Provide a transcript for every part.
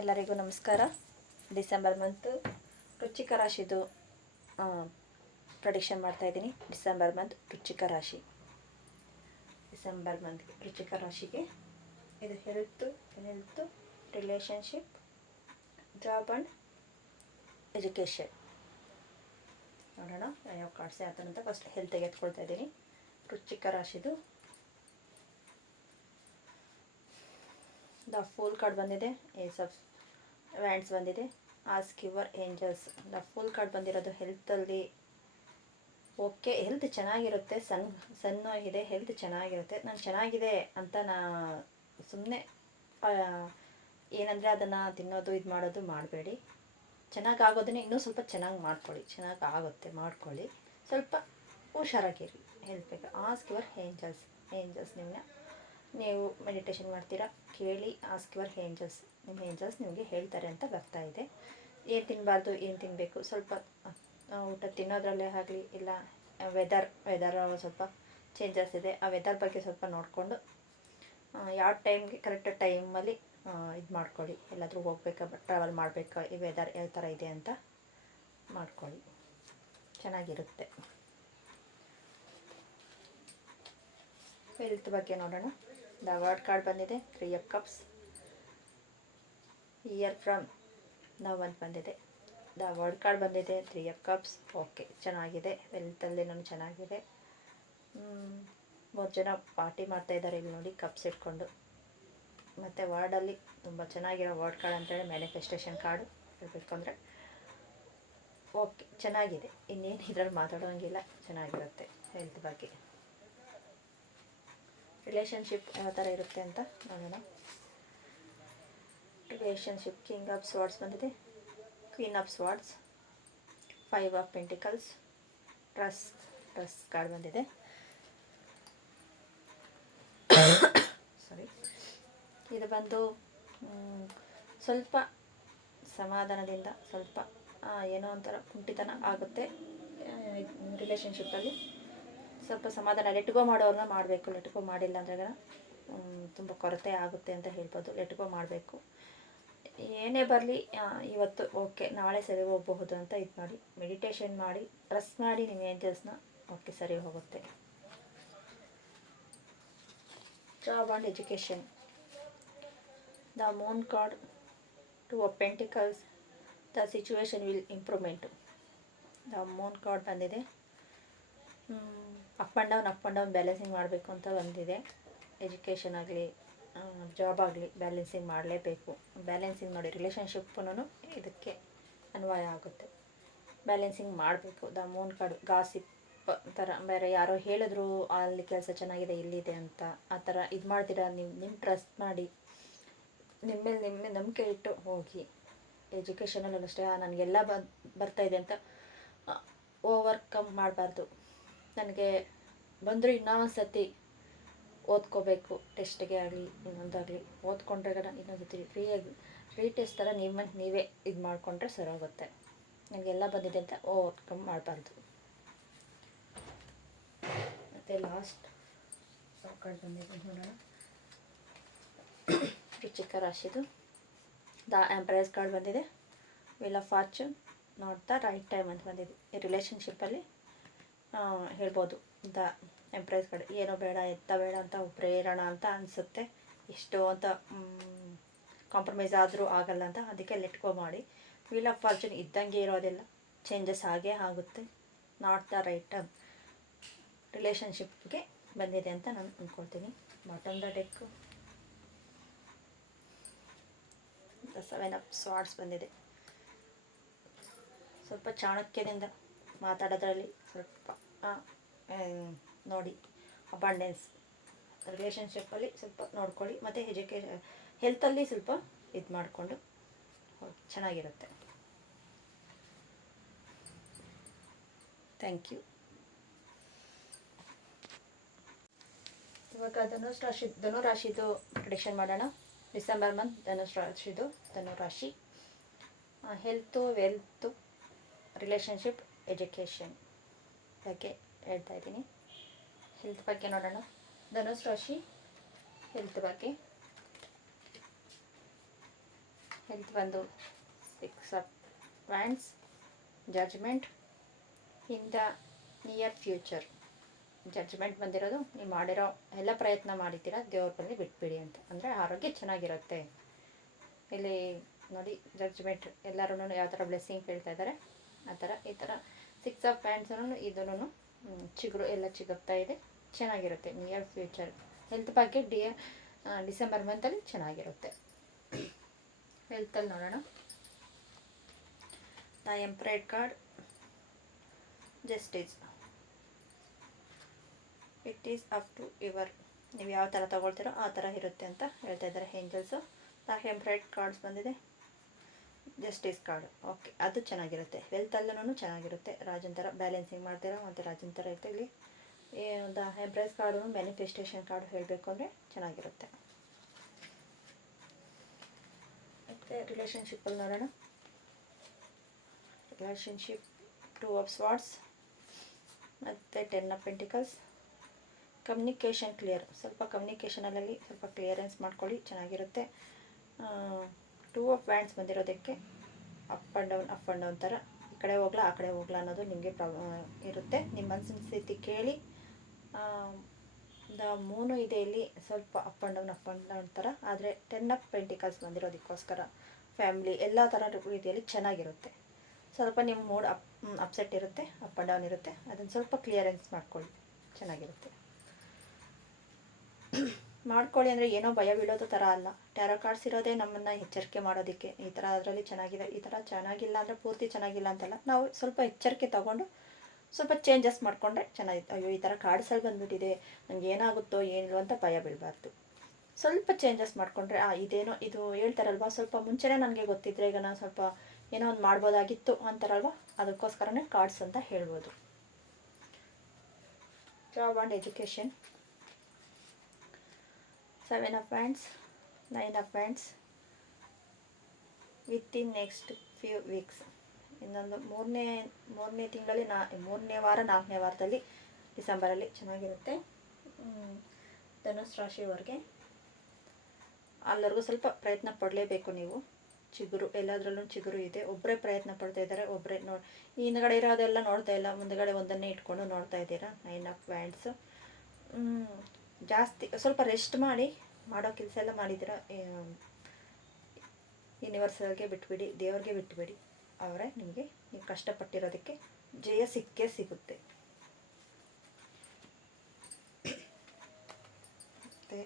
ಎಲ್ಲರಿಗೂ ನಮಸ್ಕಾರ. December month ವೃಶ್ಚಿಕ ರಾಶಿದು prediction ಮಾಡ್ತಾಯಿದ್ದೀನಿ. ಡಿಸೆಂಬರ್ ಮಂತ್ ವೃಶ್ಚಿಕ ರಾಶಿ. ಡಿಸೆಂಬರ್ ಮಂತ್ ವೃಶ್ಚಿಕ ರಾಶಿಗೆ ಇದು health, relationship, job and education. ನೋಡೋಣ ಯಾವ ಕಾರ್ಡ್ಸ್ ಯಾವ್ದಂತ. ಫಸ್ಟ್ ಹೆಲ್ತ್ ತೆಗೆದುಕೊಳ್ತಾ ಇದ್ದೀನಿ. ವೃಶ್ಚಿಕ ರಾಶಿದು ದ ಫೂಲ್ ಕಾರ್ಡ್ ಬಂದಿದೆ. ಏಸ್ ಆಫ್ ವ್ಯಾಂಡ್ಸ್ ಬಂದಿದೆ. Ask your angels. The full card ಬಂದಿರೋದು ಹೆಲ್ತಲ್ಲಿ ಓಕೆ, ಹೆಲ್ತ್ ಚೆನ್ನಾಗಿರುತ್ತೆ. ಸಣ್ಣ ಇದೆ, ಹೆಲ್ತ್ ಚೆನ್ನಾಗಿರುತ್ತೆ. ನಾನು ಚೆನ್ನಾಗಿದೆ ಅಂತ ಸುಮ್ಮನೆ ಏನಂದರೆ ಅದನ್ನು ತಿನ್ನೋದು ಇದು ಮಾಡೋದು ಮಾಡಬೇಡಿ. ಚೆನ್ನಾಗಾಗೋದನ್ನೇ ಇನ್ನೂ ಸ್ವಲ್ಪ ಚೆನ್ನಾಗಿ ಮಾಡ್ಕೊಳ್ಳಿ. ಚೆನ್ನಾಗಾಗುತ್ತೆ ಮಾಡ್ಕೊಳ್ಳಿ. ಸ್ವಲ್ಪ ಹುಷಾರಾಗಿರಿ. ಹೆಲ್ತ್ ಬೇಕು. Ask your angels. ನೀವು ಮೆಡಿಟೇಷನ್ ಮಾಡ್ತೀರಾ, ಕೇಳಿ. Ask your angels. ನಿಮ್ಮ ಏಂಜಲ್ಸ್ ನಿಮಗೆ ಹೇಳ್ತಾರೆ ಅಂತ ಬರ್ತಾ ಇದೆ. ಏನು ತಿನ್ನಬಾರ್ದು, ಏನು ತಿನ್ನಬೇಕು, ಸ್ವಲ್ಪ ಊಟ ತಿನ್ನೋದ್ರಲ್ಲೇ ಆಗಲಿ, ಇಲ್ಲ ವೆದರ್ ಸ್ವಲ್ಪ ಚೇಂಜಸ್ ಇದೆ. ಆ ವೆದರ್ ಬಗ್ಗೆ ಸ್ವಲ್ಪ ನೋಡಿಕೊಂಡು ಯಾವ ಟೈಮ್ಗೆ ಕರೆಕ್ಟ್ ಟೈಮಲ್ಲಿ ಇದು ಮಾಡ್ಕೊಳ್ಳಿ. ಎಲ್ಲಾದರೂ ಹೋಗ್ಬೇಕಾ, ಟ್ರಾವೆಲ್ ಮಾಡಬೇಕಾ, ಈ ವೆದರ್ ಯಾವ ಥರ ಇದೆ ಅಂತ ಮಾಡ್ಕೊಳ್ಳಿ, ಚೆನ್ನಾಗಿರುತ್ತೆ. ಹೆಲ್ತ್ ಬಗ್ಗೆ ನೋಡೋಣ. ದ ವರ್ಡ್ ಕಾರ್ಡ್ ಬಂದಿದೆ. 3 of Cups. ಇಯರ್ ಫ್ರಮ್ ನವ್ ಅಂತ ಬಂದಿದೆ. ದ ವರ್ಡ್ ಕಾರ್ಡ್ ಬಂದಿದೆ. 3 of Cups. ಓಕೆ, ಚೆನ್ನಾಗಿದೆ. ಹೆಲ್ತಲ್ಲಿ ನಾನು ಚೆನ್ನಾಗಿದೆ. 3 ಜನ ಪಾರ್ಟಿ ಮಾಡ್ತಾಯಿದ್ದಾರೆ ಇಲ್ಲಿ ನೋಡಿ, ಕಪ್ಸ್ ಇಟ್ಕೊಂಡು. ಮತ್ತು ವರ್ಡಲ್ಲಿ ತುಂಬ ಚೆನ್ನಾಗಿರೋ ವರ್ಡ್ ಕಾರ್ಡ್ ಅಂತೇಳಿ ಮ್ಯಾನಿಫೆಸ್ಟೇಷನ್ ಕಾರ್ಡು ಹೇಳಬೇಕು ಅಂದರೆ. ಓಕೆ, ಚೆನ್ನಾಗಿದೆ. ಇನ್ನೇನು ಇದರಲ್ಲಿ ಮಾತಾಡೋಂಗಿಲ್ಲ, ಚೆನ್ನಾಗಿರುತ್ತೆ ಹೆಲ್ತ್ ಬಗ್ಗೆ. ರಿಲೇಷನ್ಶಿಪ್ ಯಾವ ಥರ ಇರುತ್ತೆ ಅಂತ ನೋಡೋಣ. ರಿಲೇಷನ್ಶಿಪ್ ಕಿಂಗ್ ಆಫ್ ಸ್ವಾರ್ಡ್ಸ್ ಬಂದಿದೆ. Queen of swords, 5 of Pentacles, trust card ಬಂದಿದೆ. ಸಾರಿ, ಇದು ಬಂದು ಸ್ವಲ್ಪ ಸಮಾಧಾನದಿಂದ, ಸ್ವಲ್ಪ ಏನೋ ಒಂಥರ ಕುಂಠಿತನ ಆಗುತ್ತೆ ರಿಲೇಷನ್ಶಿಪ್ಪಲ್ಲಿ. ಸ್ವಲ್ಪ ಸಮಾಧಾನ, ಲೆಟ್ಗೋ ಮಾಡೋರನ್ನ ಮಾಡಬೇಕು. ಲೆಟ್ಗೋ ಮಾಡಿಲ್ಲ ಅಂದರೆ ತುಂಬ ಕೊರತೆ ಆಗುತ್ತೆ ಅಂತ ಹೇಳ್ಬೋದು. ಲೆಟ್ಗೋ ಮಾಡಬೇಕು. ಏನೇ ಬರಲಿ ಇವತ್ತು ಓಕೆ, ನಾಳೆ ಸರಿ ಹೋಗಬಹುದು ಅಂತ ಇದು ಮಾಡಿ, ಮೆಡಿಟೇಷನ್ ಮಾಡಿ, ಟ್ರಸ್ಟ್ ಮಾಡಿ ನಿಮ್ಮ ಏಂಜಲ್ಸ್ನ. ಓಕೆ, ಸರಿ ಹೋಗುತ್ತೆ. Job and education. The Moon card, 2 of Pentacles. The situation will improvement. The Moon card ಬಂದಿದೆ. ಅಪ್ ಆ್ಯಂಡ್ ಡೌನ್ ಬ್ಯಾಲೆನ್ಸಿಂಗ್ ಮಾಡಬೇಕು ಅಂತ ಬಂದಿದೆ. ಎಜುಕೇಷನ್ ಆಗಲಿ, ಜಾಬ್ ಆಗಲಿ ಬ್ಯಾಲೆನ್ಸಿಂಗ್ ಮಾಡಲೇಬೇಕು. ಬ್ಯಾಲೆನ್ಸಿಂಗ್ ನೋಡಿ, ರಿಲೇಷನ್ಶಿಪ್ಪನ್ನು ಇದಕ್ಕೆ ಅನ್ವಯ ಆಗುತ್ತೆ. ಬ್ಯಾಲೆನ್ಸಿಂಗ್ ಮಾಡಬೇಕು. ದ ಮೂನ್ ಕಾರ್ಡ್ ಗಾಸಿಪ್ ಥರ, ಬೇರೆ ಯಾರೋ ಹೇಳಿದ್ರು ಅಲ್ಲಿ ಕೆಲಸ ಚೆನ್ನಾಗಿದೆ ಇಲ್ಲಿದೆ ಅಂತ, ಆ ಥರ ಇದು ಮಾಡ್ತೀರಾ ನೀವು. ನಿಮ್ಮ ಟ್ರಸ್ಟ್ ಮಾಡಿ, ನಿಮ್ಮ ಮೇಲೆ ನಂಬಿಕೆ ಇಟ್ಟು ಹೋಗಿ. ಎಜುಕೇಷನಲ್ಲೂ ಅಷ್ಟೇ, ನನಗೆಲ್ಲ ಬರ್ತಾಯಿದೆ ಅಂತ ಓವರ್ಕಮ್ ಮಾಡಬಾರ್ದು. ನನಗೆ ಬಂದರೂ ಇನ್ನೊಂದು ಸತಿ ಓದ್ಕೋಬೇಕು. ಟೆಸ್ಟ್ಗೆ ಆಗಲಿ ಇನ್ನೊಂದಾಗಲಿ ಓದ್ಕೊಂಡ್ರೆ ಇನ್ನೊಂದು ಸತಿ ರೀಟೆಸ್ಟ್ ಥರ ನೀವೇ ಇದು ಮಾಡಿಕೊಂಡ್ರೆ ಸರಿ ಹೋಗುತ್ತೆ. ನನಗೆಲ್ಲ ಬಂದಿದೆ ಅಂತ ಓವರ್ಕಮ್ ಮಾಡಬಾರ್ದು. ಮತ್ತು ಲಾಸ್ಟ್ ಕಾರ್ಡ್ ಬಂದಿದೆ ನೋಡೋಣ. ವೃಶ್ಚಿಕ ರಾಶಿದು ದ ಎಂಪ್ರೆಸ್ ಕಾರ್ಡ್ ಬಂದಿದೆ. Wheel of fortune, not the right time ಅಂತ ಬಂದಿದೆ. ಈ ರಿಲೇಷನ್ಶಿಪ್ಪಲ್ಲಿ ಹೇಳ್ಬೋದು. ದ ಎಂಪ್ರೆಸ್ ಕಾರ್ಡ್, ಏನೋ ಬೇಡ ಎತ್ತ ಬೇಡ ಅಂತ ಪ್ರೇರಣ ಅಂತ ಅನಿಸುತ್ತೆ. ಎಷ್ಟು ಅಂತ ಕಾಂಪ್ರಮೈಸ್ ಆದರೂ ಆಗಲ್ಲ ಅಂತ, ಅದಕ್ಕೆ ಲೆಟ್ಗೋ ಮಾಡಿ. ವೀಲ್ ಆಫ್ ಫಾರ್ಚೂನ್ ಇದ್ದಂಗೆ ಇರೋದಿಲ್ಲ, ಚೇಂಜಸ್ ಆಗೇ ಆಗುತ್ತೆ. ನಾಟ್ ದ ರೈಟ್ ಟೈಮ್ ರಿಲೇಷನ್ಶಿಪ್ಗೆ ಬಂದಿದೆ ಅಂತ ನಾನು ಅಂದ್ಕೊಳ್ತೀನಿ. Bottom the deck the 7 of Swords ಬಂದಿದೆ. ಸ್ವಲ್ಪ ಚಾಣಕ್ಯದಿಂದ ಮಾತಾಡೋದ್ರಲ್ಲಿ ಸ್ವಲ್ಪ ನೋಡಿ, ಅಬಂಡೆನ್ಸ್ ರಿಲೇಷನ್ಶಿಪ್ಪಲ್ಲಿ ಸ್ವಲ್ಪ ನೋಡ್ಕೊಳ್ಳಿ. ಮತ್ತು ಹೆಲ್ತಲ್ಲಿ ಸ್ವಲ್ಪ ಇದು ಮಾಡಿಕೊಂಡು ಚೆನ್ನಾಗಿರುತ್ತೆ. Thank you. ಇವಾಗ ಧನುರಾಶಿದು ಪ್ರೆಡಿಕ್ಷನ್ ಮಾಡೋಣ. ಡಿಸೆಂಬರ್ ಮಂತ್ ಧನುರಾಶಿ. ಹೆಲ್ತು, ವೆಲ್ತು, ರಿಲೇಷನ್ಶಿಪ್, ಎಜುಕೇಷನ್ ಬಗ್ಗೆ ಹೇಳ್ತಾ ಇದ್ದೀನಿ. ಹೆಲ್ತ್ ಬಗ್ಗೆ ನೋಡೋಣ. ಧನುಸ್ ರಾಶಿ ಹೆಲ್ತ್ ಬಗ್ಗೆ. ಹೆಲ್ತ್ ಬಂದು 6 of wands, judgement. In the near future judgement ಬಂದಿರೋದು, ನೀವು ಮಾಡಿರೋ ಎಲ್ಲ ಪ್ರಯತ್ನ ಮಾಡಿದ್ದೀರಾ, ದೇವ್ರ ಬಂದು ಬಿಟ್ಬಿಡಿ ಅಂತ. ಅಂದರೆ ಆರೋಗ್ಯ ಚೆನ್ನಾಗಿರುತ್ತೆ. ಇಲ್ಲಿ ನೋಡಿ ಜಡ್ಜ್ಮೆಂಟ್ ಎಲ್ಲರೂ ಯಾವ ಥರ ಬ್ಲೆಸ್ಸಿಂಗ್ ಕೇಳ್ತಾ ಇದ್ದಾರೆ ಆ ಥರ. ಈ ಥರ 6 ಆಫ್ ವ್ಯಾಂಡ್ಸೂ ಇದೂ ಚಿಗುರು ಎಲ್ಲ ಚಿಗುರ್ತಾ ಇದೆ, ಚೆನ್ನಾಗಿರುತ್ತೆ. ನಿಯರ್ ಫ್ಯೂಚರ್ ಹೆಲ್ತ್ ಬಗ್ಗೆ ಡಿಸೆಂಬರ್ ಮಂತಲ್ಲಿ ಚೆನ್ನಾಗಿರುತ್ತೆ. ಹೆಲ್ತಲ್ಲಿ ನೋಡೋಣ. ದ ಎಂಪ್ರೈಡ್ card, justice. It is up to your, ನೀವು ಯಾವ ಥರ ತೊಗೊಳ್ತೀರೋ ಆ ಥರ ಇರುತ್ತೆ ಅಂತ ಹೇಳ್ತಾ ಇದ್ದಾರೆ ಏಂಜಲ್ಸು. ದ ಎಂಪ್ರೈಡ್ ಕಾರ್ಡ್ಸ್ ಬಂದಿದೆ, ಜಸ್ಟಿಸ್ ಕಾರ್ಡ್. ಓಕೆ, ಅದು ಚೆನ್ನಾಗಿರುತ್ತೆ. ಹೆಲ್ತಲ್ಲೂ ಚೆನ್ನಾಗಿರುತ್ತೆ. ರಾಜನ್ ಥರ ಬ್ಯಾಲೆನ್ಸಿಂಗ್ ಮಾಡ್ತೀರಾ ಮತ್ತು ರಾಜನ್ ಥರ ಇರುತ್ತೆ. ಇಲ್ಲಿ ದ ಎಂಪ್ರೈಸ್ ಕಾರ್ಡು ಮ್ಯಾನಿಫೆಸ್ಟೇಷನ್ ಕಾರ್ಡು ಹೇಳಬೇಕು ಅಂದರೆ ಚೆನ್ನಾಗಿರುತ್ತೆ. ಮತ್ತು ರಿಲೇಷನ್ಶಿಪ್ಪಲ್ಲಿ ನೋಡೋಣ. ರಿಲೇಷನ್ಶಿಪ್ 2 ಆಫ್ ಸ್ವಾರ್ಡ್ಸ್ ಮತ್ತು 10 ಆಫ್ ಪೆಂಟಿಕಲ್ಸ್. ಕಮ್ಯುನಿಕೇಷನ್ ಕ್ಲಿಯರ್, ಸ್ವಲ್ಪ ಕಮ್ಯುನಿಕೇಷನಲ್ಲಿ ಸ್ವಲ್ಪ ಕ್ಲಿಯರೆನ್ಸ್ ಮಾಡ್ಕೊಳ್ಳಿ, ಚೆನ್ನಾಗಿರುತ್ತೆ. 2 ಆಫ್ ವ್ಯಾಂಡ್ಸ್ ಬಂದಿರೋದಕ್ಕೆ ಅಪ್ ಆ್ಯಂಡ್ ಡೌನ್ ಥರ, ಈ ಕಡೆ ಹೋಗ್ಲಾ ಆ ಕಡೆ ಹೋಗ್ಲಾ ಅನ್ನೋದು ನಿಮಗೆ ಇರುತ್ತೆ. ನಿಮ್ಮ ಮನಸ್ಸಿನ ಸ್ಥಿತಿ ಕೇಳಿ. ದ ಮೂನು ಇದೆ ಇಲ್ಲಿ, ಸ್ವಲ್ಪ ಅಪ್ ಆ್ಯಂಡ್ ಡೌನ್ ಥರ. ಆದರೆ 10 ಆಫ್ ಪೆಂಟಿಕಲ್ಸ್ ಬಂದಿರೋದಕ್ಕೋಸ್ಕರ ಫ್ಯಾಮಿಲಿ ಎಲ್ಲ ಥರ ರೀತಿಯಲ್ಲಿ ಚೆನ್ನಾಗಿರುತ್ತೆ. ಸ್ವಲ್ಪ ನಿಮ್ಮ ಮೂಡ್ ಅಪ್ಸೆಟ್ ಇರುತ್ತೆ, ಅಪ್ ಆ್ಯಂಡ್ ಡೌನ್ ಇರುತ್ತೆ, ಅದನ್ನು ಸ್ವಲ್ಪ ಕ್ಲಿಯರೆನ್ಸ್ ಮಾಡ್ಕೊಳ್ಳಿ, ಚೆನ್ನಾಗಿರುತ್ತೆ. ಮಾಡ್ಕೊಳ್ಳಿ ಅಂದರೆ ಏನೋ ಭಯ ಬೀಳೋದು ಥರ ಅಲ್ಲ. ಟ್ಯಾರೋ ಕಾರ್ಡ್ಸ್ ಇರೋದೇ ನಮ್ಮನ್ನು ಎಚ್ಚರಿಕೆ ಮಾಡೋದಕ್ಕೆ. ಈ ಥರ ಅದರಲ್ಲಿ ಚೆನ್ನಾಗಿದೆ, ಈ ಥರ ಚೆನ್ನಾಗಿಲ್ಲ ಅಂದರೆ ಪೂರ್ತಿ ಚೆನ್ನಾಗಿಲ್ಲ ಅಂತಲ್ಲ. ನಾವು ಸ್ವಲ್ಪ ಎಚ್ಚರಿಕೆ ತೊಗೊಂಡು ಸ್ವಲ್ಪ ಚೇಂಜಸ್ ಮಾಡಿಕೊಂಡ್ರೆ ಚೆನ್ನಾಗಿತ್ತು. ಅಯ್ಯೋ ಈ ಥರ ಕಾರ್ಡ್ಸಲ್ಲಿ ಬಂದುಬಿಟ್ಟಿದೆ, ನನಗೆ ಏನಾಗುತ್ತೋ ಏನಿಲ್ಲೋ ಅಂತ ಭಯ ಬೀಳಬಾರ್ದು. ಸ್ವಲ್ಪ ಚೇಂಜಸ್ ಮಾಡಿಕೊಂಡ್ರೆ ಇದೇನೋ ಇದು ಹೇಳ್ತಾರಲ್ವ, ಸ್ವಲ್ಪ ಮುಂಚೆನೇ ನನಗೆ ಗೊತ್ತಿದ್ದರೆ ಈಗ ನಾನು ಸ್ವಲ್ಪ ಏನೋ ಒಂದು ಮಾಡ್ಬೋದಾಗಿತ್ತು ಅಂತಾರಲ್ವ, ಅದಕ್ಕೋಸ್ಕರನೇ ಕಾರ್ಡ್ಸ್ ಅಂತ ಹೇಳ್ಬೋದು. Job and education. 7 of wands, 9 of wands. Within next few weeks, ಇನ್ನೊಂದು ಮೂರನೇ ತಿಂಗಳಲ್ಲಿ 3ನೇ ವಾರ 4ನೇ ವಾರದಲ್ಲಿ ಡಿಸೆಂಬರಲ್ಲಿ ಚೆನ್ನಾಗಿರುತ್ತೆ. ಧನುಸ್ ರಾಶಿಯವರೆಗೆ ಅಲ್ಲರಿಗೂ ಸ್ವಲ್ಪ ಪ್ರಯತ್ನ ಪಡಲೇಬೇಕು ನೀವು. ಚಿಗುರು ಎಲ್ಲದರಲ್ಲೂ ಚಿಗುರು ಇದೆ. ಒಬ್ಬರೇ ಪ್ರಯತ್ನ ಪಡ್ತಾ ಇದ್ದಾರೆ, ಒಬ್ಬರೇ ಹಿಂದ್ಗಡೆ ಇರೋದೆಲ್ಲ ನೋಡ್ತಾ ಇಲ್ಲ, ಮುಂದ್ಗಡೆ ಒಂದನ್ನೇ ಇಟ್ಕೊಂಡು ನೋಡ್ತಾ ಇದ್ದೀರಾ. 9 ಆಫ್ ವ್ಯಾಂಡ್ಸು. ಜಾಸ್ತಿ ಸ್ವಲ್ಪ ರೆಸ್ಟ್ ಮಾಡಿ, ಮಾಡೋ ಕೆಲಸ ಎಲ್ಲ ಮಾಡಿದ್ದೀರಾ, ಯೂನಿವರ್ಸಲ್ಗೆ ಬಿಟ್ಬಿಡಿ, ದೇವ್ರಿಗೆ ಬಿಟ್ಬಿಡಿ. ಅವರೇ ನಿಮಗೆ ನೀವು ಕಷ್ಟಪಟ್ಟಿರೋದಕ್ಕೆ ಜಯ ಸಿಕ್ಕೇ ಸಿಗುತ್ತೆ. ಮತ್ತು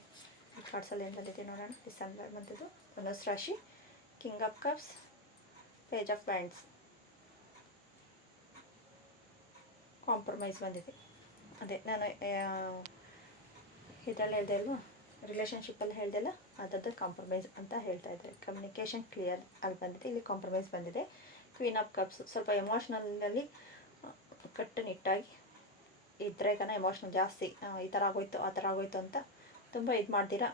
ಈ ಕಾರ್ಡ್ಸಲ್ಲಿ ಏನು ಬಂದಿದೆ ನೋಡೋಣ. ಡಿಸೆಂಬರ್ ಬಂದಿದ್ದು ಧನುಸ್ ರಾಶಿ, king of cups, page of wands. Compromise ಬಂದಿದೆ. ಅದೇ ನಾನು ಇದರಲ್ಲಿ ಹೇಳ್ದೆ ಅಲ್ವಾ, ರಿಲೇಷನ್ಶಿಪ್ಪಲ್ಲಿ ಹೇಳ್ದೆಲ್ಲ ಅದರದ್ದು ಕಾಂಪ್ರಮೈಸ್ ಅಂತ ಹೇಳ್ತಾ ಇದ್ದಾರೆ. ಕಮ್ಯುನಿಕೇಷನ್ ಕ್ಲಿಯರ್ ಅಲ್ಲಿ ಬಂದಿದೆ, ಇಲ್ಲಿ ಕಾಂಪ್ರಮೈಸ್ ಬಂದಿದೆ. ಕ್ವೀನ್ ಆಫ್ ಕಪ್ಸ್, ಸ್ವಲ್ಪ ಎಮೋಷ್ನಲಲ್ಲಿ ಕಟ್ಟುನಿಟ್ಟಾಗಿ ಇದ್ದರೆ ಎಮೋಷ್ನಲ್ ಜಾಸ್ತಿ ಈ ಥರ ಆಗೋಯ್ತು ಆ ಥರ ಆಗೋಯ್ತು ಅಂತ ತುಂಬ ಇದು ಮಾಡ್ತೀರಾ.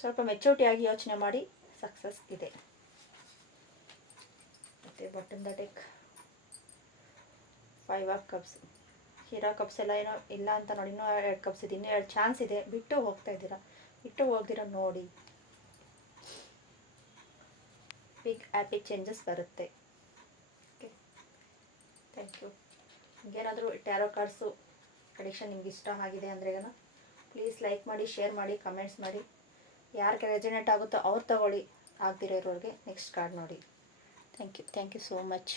ಸ್ವಲ್ಪ ಮೆಚೂರಿಟಿಯಾಗಿ ಯೋಚನೆ ಮಾಡಿ, ಸಕ್ಸಸ್ ಇದೆ. ಮತ್ತು bottom the deck 5 of cups. Hero cups ಎಲ್ಲ ಏನೋ ಇಲ್ಲ ಅಂತ ನೋಡಿ, ಇನ್ನೂ 2 ಕಪ್ಸ್ ಇದೆ, ಇನ್ನೂ 2 ಚಾನ್ಸ್ ಇದೆ. ಬಿಟ್ಟು ಹೋಗ್ತಾ ಇದ್ದೀರಾ, ಬಿಟ್ಟು ಹೋಗ್ದಿರೋ ನೋಡಿ, ಬಿಗ್ ಹ್ಯಾಪಿ ಚೇಂಜಸ್ ಬರುತ್ತೆ. Okay, thank you. ನಿಮಗೇನಾದರೂ ಟ್ಯಾರೋ ಕಾರ್ಡ್ಸು ಪ್ರೆಡಿಕ್ಷನ್ ನಿಮ್ಗೆ ಇಷ್ಟ ಆಗಿದೆ ಅಂದರೆ ಪ್ಲೀಸ್ ಲೈಕ್ ಮಾಡಿ, ಶೇರ್ ಮಾಡಿ, ಕಮೆಂಟ್ಸ್ ಮಾಡಿ. ಯಾರಿಗೆ ರೆಸನೇಟ್ ಆಗುತ್ತೋ ಅವ್ರು ತಗೊಳ್ಳಿ, ಆಗದಿರೋ ಇರೋರಿಗೆ ನೆಕ್ಸ್ಟ್ ಕಾರ್ಡ್ ನೋಡಿ. Thank you so much.